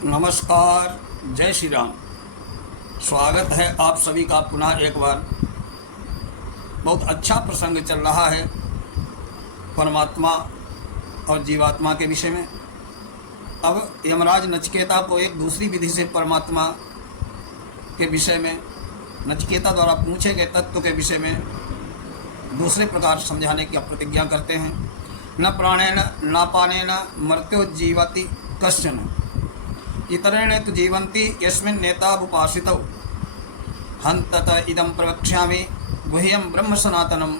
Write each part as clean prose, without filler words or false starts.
नमस्कार, जय श्री राम। स्वागत है आप सभी का पुनः एक बार। बहुत अच्छा प्रसंग चल रहा है परमात्मा और जीवात्मा के विषय में। अब यमराज नचिकेता को एक दूसरी विधि से परमात्मा के विषय में, नचिकेता द्वारा पूछे गए तत्व के विषय में दूसरे प्रकार समझाने की प्रतिज्ञा करते हैं। न प्राणेन नापानेन मर्त्योज्जीवति कश्चन इतरेण तु जीवन्ति यस्मिन् नेतावुपासितौ हन्तत इदं प्रवक्ष्यामि गुह्यं ब्रह्म सनातनं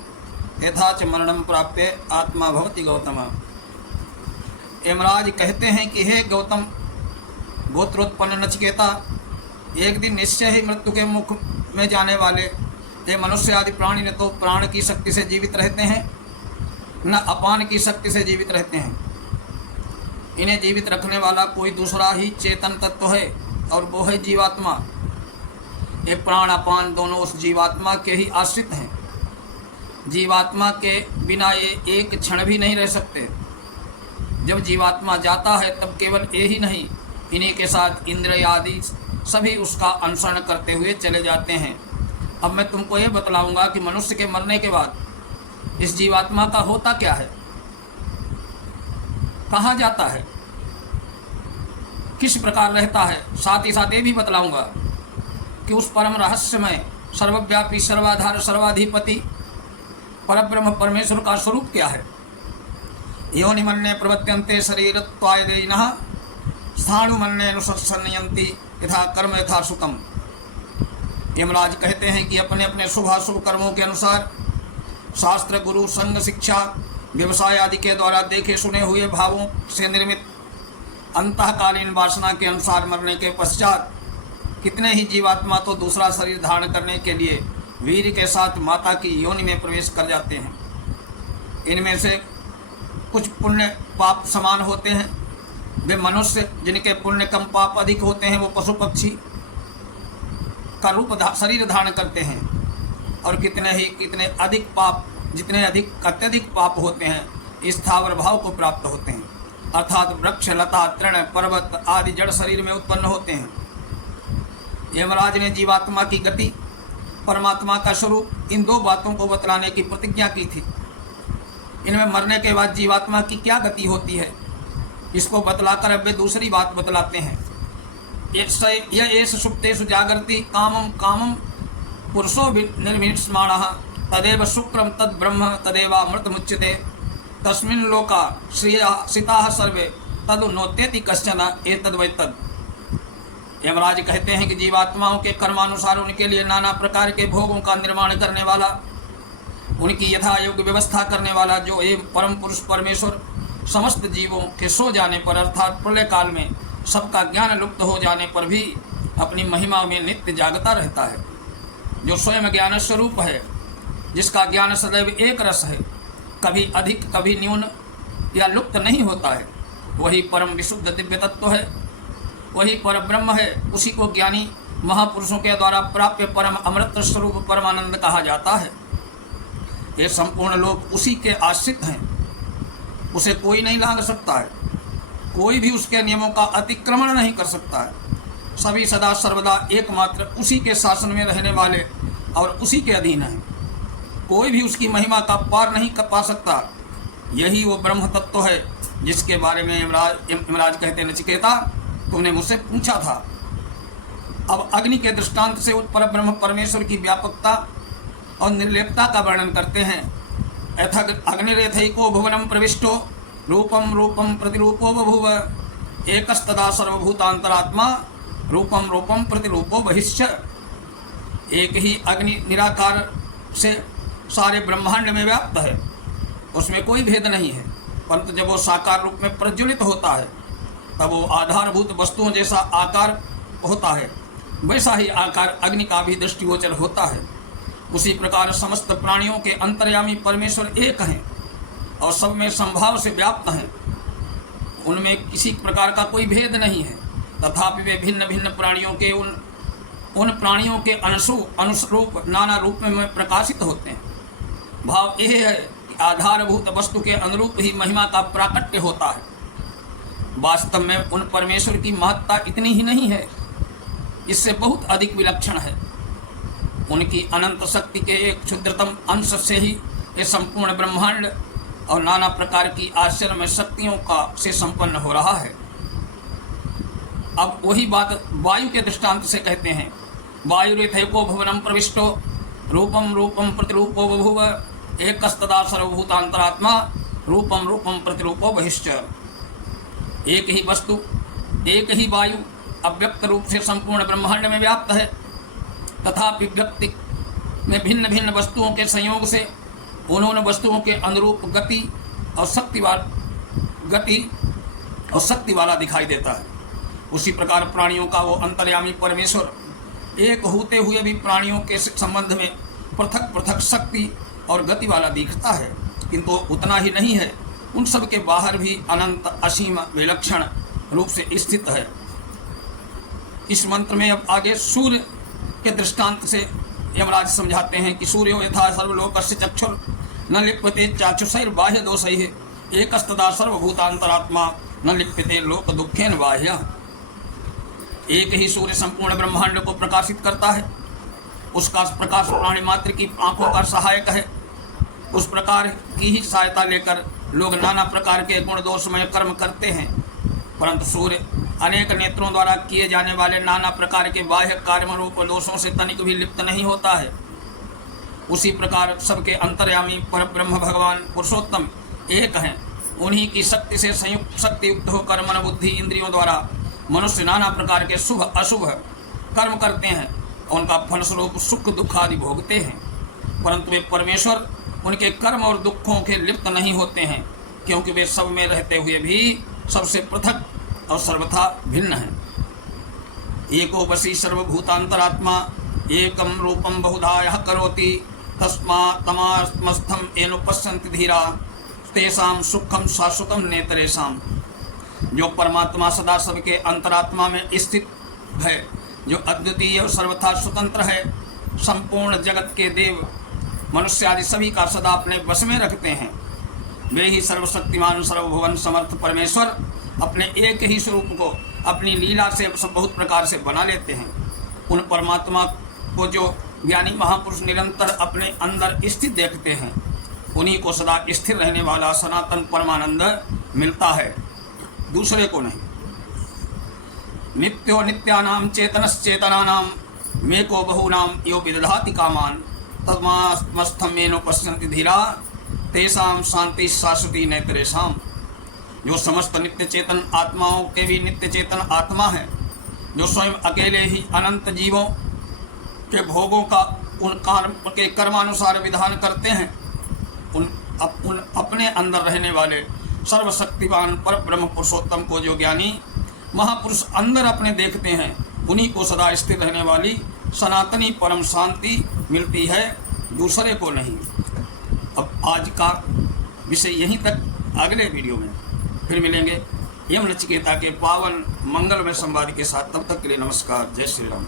यथा च मरणं प्राप्ते आत्मा भवति गौतम। यमराज कहते हैं कि हे गौतम, गोत्रोत्पन्न नचिकेता, एक दिन निश्चय ही मृत्यु के मुख में जाने वाले ये मनुष्य आदि प्राणी न तो प्राण की शक्ति से जीवित रहते हैं, न अपान की शक्ति से जीवित रहते हैं। इन्हें जीवित रखने वाला कोई दूसरा ही चेतन तत्व है और वो है जीवात्मा। ये प्राण अपान दोनों उस जीवात्मा के ही आश्रित हैं। जीवात्मा के बिना ये एक क्षण भी नहीं रह सकते। जब जीवात्मा जाता है तब केवल ये ही नहीं, इन्हीं के साथ इंद्रिय आदि सभी उसका अनुसरण करते हुए चले जाते हैं। अब मैं तुमको ये बतलाऊंगा कि मनुष्य के मरने के बाद इस जीवात्मा का होता क्या है, कहाँ जाता है, किस प्रकार रहता है। साथ ही साथ ये भी बतलाऊंगा कि उस परम रहस्यमय सर्वव्यापी सर्वाधार सर्वाधिपति परब्रह्म परमेश्वर का स्वरूप क्या है। योनिमन्ये प्रवर्त्यन्ते शरीरत्वायदेयिनः स्थाणुमन्येनुसंयन्ति यथा कर्म यथा सुखम। यमराज कहते हैं कि अपने अपने शुभाशुभ कर्मों के अनुसार शास्त्र, गुरु, संग, शिक्षा, व्यवसाय आदि के द्वारा देखे सुने हुए भावों से निर्मित अंतःकालीन वासना के अनुसार मरने के पश्चात कितने ही जीवात्मा तो दूसरा शरीर धारण करने के लिए वीर के साथ माता की योनि में प्रवेश कर जाते हैं। इनमें से कुछ पुण्य पाप समान होते हैं, वे मनुष्य जिनके पुण्य कम पाप अधिक होते हैं वो पशु पक्षी का रूप शरीर धारण करते हैं, और कितने अधिक पाप, जितने अधिक अत्यधिक पाप होते हैं स्थावर भाव को प्राप्त होते हैं, अर्थात वृक्ष, लता, तृण, पर्वत आदि जड़ शरीर में उत्पन्न होते हैं। यमराज ने जीवात्मा की गति, परमात्मा का स्वरूप, इन दो बातों को बतलाने की प्रतिज्ञा की थी। इनमें मरने के बाद जीवात्मा की क्या गति होती है, इसको बतलाकर अब वे दूसरी बात बतलाते हैं। यह सुप्तेषु जागर्ति कामम कामम पुरुषो निर्मिष्माणः तदेव शुक्रम तद ब्रह्म तदेवामृत मुच्यते तस्मिन् लोका श्रिताः सर्वे तदु नोत्येति कश्चन एतद् वै तद्। यमराज कहते हैं कि जीवात्माओं के कर्मानुसार उनके लिए नाना प्रकार के भोगों का निर्माण करने वाला, उनकी यथा योग्य व्यवस्था करने वाला जो ये परम पुरुष परमेश्वर समस्त जीवों के सो जाने पर अर्थात प्रलय काल में सबका ज्ञान लुप्त हो जाने पर भी अपनी महिमा में नित्य जागता रहता है, जो स्वयं ज्ञान स्वरूप है, जिसका ज्ञान सदैव एक रस है, कभी अधिक कभी न्यून या लुप्त नहीं होता है। वही परम विशुद्ध दिव्य तत्व है, वही पर ब्रह्म है। उसी को ज्ञानी महापुरुषों के द्वारा प्राप्य परम अमृत स्वरूप परमानंद कहा जाता है। ये संपूर्ण लोग उसी के आश्रित हैं, उसे कोई नहीं लांघ सकता है, कोई भी उसके नियमों का अतिक्रमण नहीं कर सकता है। सभी सदा सर्वदा एकमात्र उसी के शासन में रहने वाले और उसी के अधीन हैं। कोई भी उसकी महिमा का पार नहीं कर पा सकता। यही वो ब्रह्म तत्व है जिसके बारे में यमराज कहते हैं, नचिकेता तुमने मुझसे पूछा था। अब अग्नि के दृष्टांत से उस परब्रह्म परमेश्वर की व्यापकता और निर्लेपता का वर्णन करते हैं। अग्निरेथैको भुवनम प्रविष्टो रूपम रूपम प्रतिरूपो बभूव एकस्तदा सर्वभूतांतरात्मा रूपम रूपम प्रतिरूपो बहिश्च। एक ही अग्नि निराकार से सारे ब्रह्मांड में व्याप्त है, उसमें कोई भेद नहीं है, परंतु जब वो साकार रूप में प्रज्वलित होता है तब वो आधारभूत वस्तुओं जैसा आकार होता है, वैसा ही आकार अग्नि का भी दृष्टिगोचर होता है। उसी प्रकार समस्त प्राणियों के अंतर्यामी परमेश्वर एक हैं और सब में संभाव से व्याप्त हैं, उनमें किसी प्रकार का कोई भेद नहीं है। तथापि वे भिन्न भिन्न प्राणियों के उन प्राणियों के अनुरूप नाना रूप में प्रकाशित होते हैं। भाव यह है कि आधारभूत वस्तु के अनुरूप ही महिमा का प्राकट्य होता है। वास्तव में उन परमेश्वर की महत्ता इतनी ही नहीं है, इससे बहुत अधिक विलक्षण है। उनकी अनंत शक्ति के एक क्षुद्रतम अंश से ही ये संपूर्ण ब्रह्मांड और नाना प्रकार की आश्चर्यमय शक्तियों का से संपन्न हो रहा है। अब वही बात वायु के दृष्टांत से कहते हैं। वायुरेथैको भुवनम प्रविष्टो रूपम रूपम प्रतिरूपो बभूव एकस्तदा सर्वभूतांतरात्मा रूपम रूपम प्रतिरूपो बहिश्च। एक ही वस्तु, एक ही वायु अव्यक्त रूप से संपूर्ण ब्रह्मांड में व्याप्त है, तथापि व्यक्ति में भिन्न भिन्न वस्तुओं के संयोग से उन्होंने वस्तुओं के अनुरूप गति और शक्ति वाला दिखाई देता है। उसी प्रकार प्राणियों का वो अंतर्यामी परमेश्वर एक होते हुए भी प्राणियों के संबंध में पृथक पृथक शक्ति और गति वाला दिखता है, किंतु उतना ही नहीं है, उन सब के बाहर भी अनंत असीम विलक्षण रूप से स्थित है। इस मंत्र में अब आगे सूर्य के दृष्टांत से यमराज समझाते हैं कि सूर्यो यथा सर्वलोकस्य चक्षुर न लिप्यते चाक्षुषैर्बाह्य दोषैः एकस्तदा सर्वभूतांतरात्मा न लिप्यते लोक दुखेन बाह्य। एक ही सूर्य संपूर्ण ब्रह्मांड को प्रकाशित करता है, उसका प्रकाश प्राणी मात्र की आंखों का सहायक है। उस प्रकार की ही सहायता लेकर लोग नाना प्रकार के गुण दोषमय कर्म करते हैं, परंतु सूर्य अनेक नेत्रों द्वारा किए जाने वाले नाना प्रकार के बाह्य कार्य रूप दोषों से तनिक भी लिप्त नहीं होता है। उसी प्रकार सबके अंतर्यामी पर ब्रह्म भगवान पुरुषोत्तम एक हैं। उन्हीं की शक्ति से संयुक्त शक्ति युक्त होकर मन बुद्धि इंद्रियों द्वारा मनुष्य नाना प्रकार के शुभ अशुभ कर्म करते हैं, उनका फलस्वरूप सुख दुख आदि भोगते हैं, परंतु वे परमेश्वर उनके कर्म और दुखों के लिप्त नहीं होते हैं, क्योंकि वे सब में रहते हुए भी सबसे पृथक और सर्वथा भिन्न है। एको वशी सर्वभूतांतरात्मा एकम रूपम बहुधा यः करोति तस्मात् तमात्मस्थम येनुपश्यन्ति धीरा तेषां सुखम शाश्वतम नेतरेषाम्। जो परमात्मा सदा सबके अंतरात्मा में स्थित है, जो अद्वितीय और सर्वथा स्वतंत्र है, संपूर्ण जगत के देव मनुष्य आदि सभी का सदा अपने वश में रखते हैं, वे ही सर्वशक्तिमान सर्वभुवन समर्थ परमेश्वर अपने एक ही स्वरूप को अपनी लीला से बहुत प्रकार से बना लेते हैं। उन परमात्मा को जो ज्ञानी महापुरुष निरंतर अपने अंदर स्थित देखते हैं, उन्हीं को सदा स्थिर रहने वाला सनातन परमानंद मिलता है, दूसरे को नहीं। नित्यो नित्यानाम चेतनश्चेतनानाम मेको बहूनाम यो विदधाति कामान तस्मात्मस्थमेनो पश्यन्ति धीरा तेषां शांति शाश्वती नेतरेषाम्। जो समस्त नित्य चेतन आत्माओं के भी नित्य चेतन आत्मा है, जो स्वयं अकेले ही अनंत जीवों के भोगों का उनके कर्मानुसार विधान करते हैं, उन अपने अंदर रहने वाले सर्वशक्तिवान पर ब्रह्म पुरुषोत्तम को जो ज्ञानी महापुरुष अंदर अपने देखते हैं, उन्हीं को सदा स्थिर रहने वाली सनातनी परम शांति मिलती है, दूसरे को नहीं। अब आज का विषय यहीं तक, अगले वीडियो में फिर मिलेंगे यम नचिकेता के पावन मंगलमय संवाद के साथ। तब तक के लिए नमस्कार, जय श्री राम।